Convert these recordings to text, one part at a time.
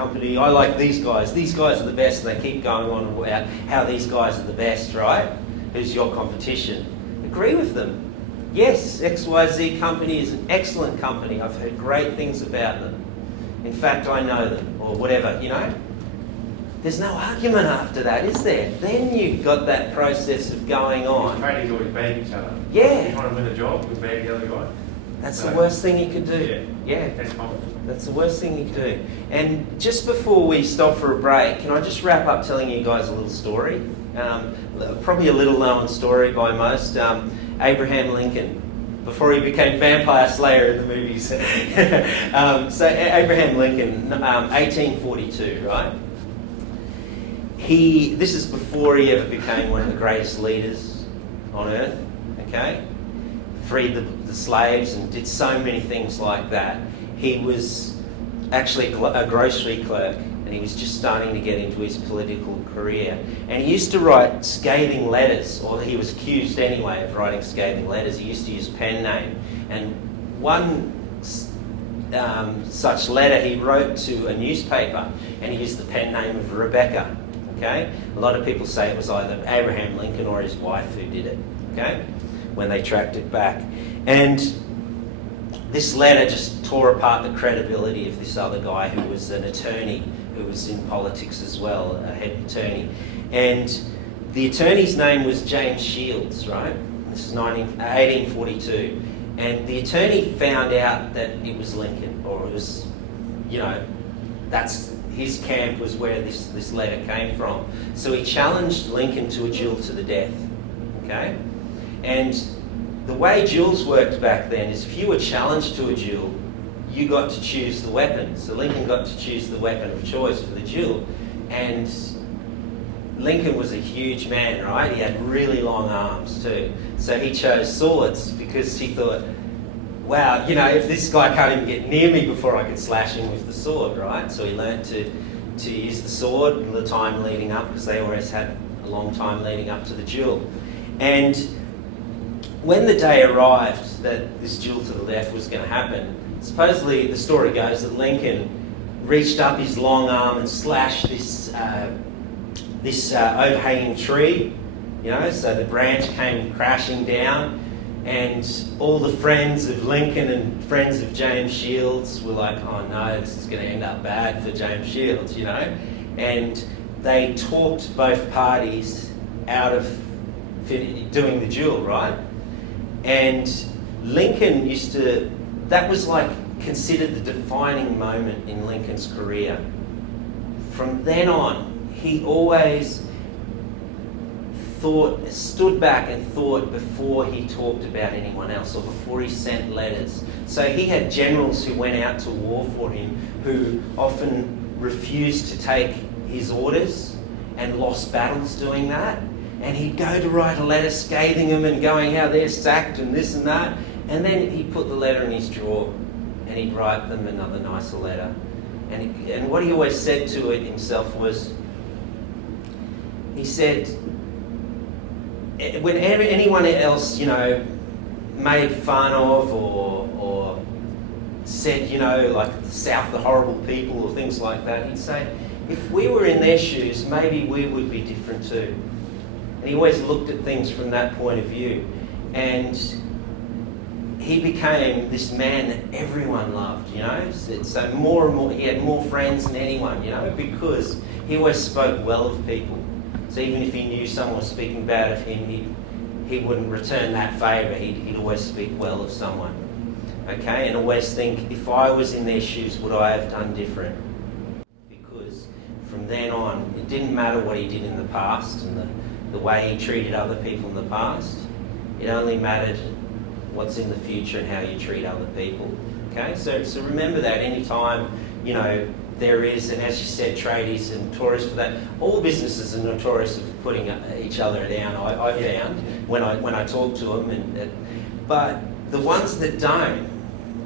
company, I like these guys are the best, and they keep going on about how these guys are the best, right? Who's your competition? Agree with them. Yes, XYZ company is an excellent company. I've heard great things about them. In fact, I know them, or whatever, you know? There's no argument after that, is there? Then you've got that process of going on. Trading's always bag each other. Yeah. You're trying to win a job, you bag the other guy. That's the worst thing you could do. Yeah. That's common. That's the worst thing you could do. And just before we stop for a break, can I just wrap up telling you guys a little story? Probably a little known story by most. Abraham Lincoln, before he became Vampire Slayer in the movies. So Abraham Lincoln, 1842, right? This is before he ever became one of the greatest leaders on earth, okay? Freed the slaves and did so many things like that. He was actually a grocery clerk, and he was just starting to get into his political career. And he used to write scathing letters, or he was accused anyway of writing scathing letters. He used to use pen name. And one such letter he wrote to a newspaper, and he used the pen name of Rebecca. Okay? A lot of people say it was either Abraham Lincoln or his wife who did it. Okay? When they tracked it back. And this letter just tore apart the credibility of this other guy who was an attorney, who was in politics as well, a head attorney. And the attorney's name was James Shields, right? This is 1842. And the attorney found out that it was Lincoln, or it was, you know, that's his camp was where this letter came from. So he challenged Lincoln to a duel to the death, okay? And the way duels worked back then is if you were challenged to a duel, you got to choose the weapon. So Lincoln got to choose the weapon of choice for the duel. And Lincoln was a huge man, right? He had really long arms too. So he chose swords because he thought, wow, you know, if this guy can't even get near me before I could slash him with the sword, right? So he learned to use the sword the time leading up, because they always had a long time leading up to the duel. And when the day arrived that this duel to the death was going to happen, supposedly the story goes that Lincoln reached up his long arm and slashed this overhanging tree, you know, so the branch came crashing down, and all the friends of Lincoln and friends of James Shields were like, oh no, this is going to end up bad for James Shields, you know, and they talked both parties out of doing the duel, right? And Lincoln that was like considered the defining moment in Lincoln's career. From then on, he always stood back and thought before he talked about anyone else, or before he sent letters. So he had generals who went out to war for him, who often refused to take his orders and lost battles doing that. And he'd go to write a letter scathing them and going how they're sacked and this and that. And then he'd put the letter in his drawer and he'd write them another nicer letter. And what he always said to it himself was, he said, when anyone else, you know, made fun of or said, you know, like the South, the horrible people or things like that, he'd say, if we were in their shoes, maybe we would be different too. And he always looked at things from that point of view. And he became this man that everyone loved, you know. So more and more, he had more friends than anyone, you know, because he always spoke well of people. So even if he knew someone was speaking bad of him, he wouldn't return that favour. He'd always speak well of someone, okay? And always think, if I was in their shoes, would I have done different? Because from then on, it didn't matter what he did in the past and the way he treated other people in the past. It only mattered what's in the future and how you treat other people. Okay, so remember that any time, you know, there is, and as you said, tradies are notorious for that. All businesses are notorious for putting each other down. I found when I talk to them, but the ones that don't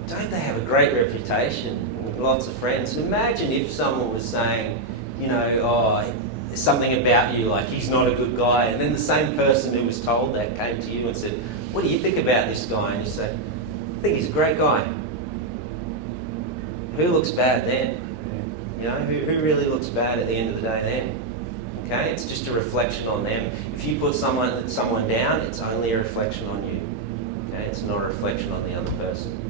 they have a great reputation, lots of friends. Imagine if someone was saying, you know, oh, something about you, like he's not a good guy, and then the same person who was told that came to you and said, what do you think about this guy? And you say, I think he's a great guy. Who looks bad then? You You know, who really looks bad at the end of the day then? Okay, it's just a reflection on them. If you put someone down, it's only a reflection on you. Okay, it's not a reflection on the other person.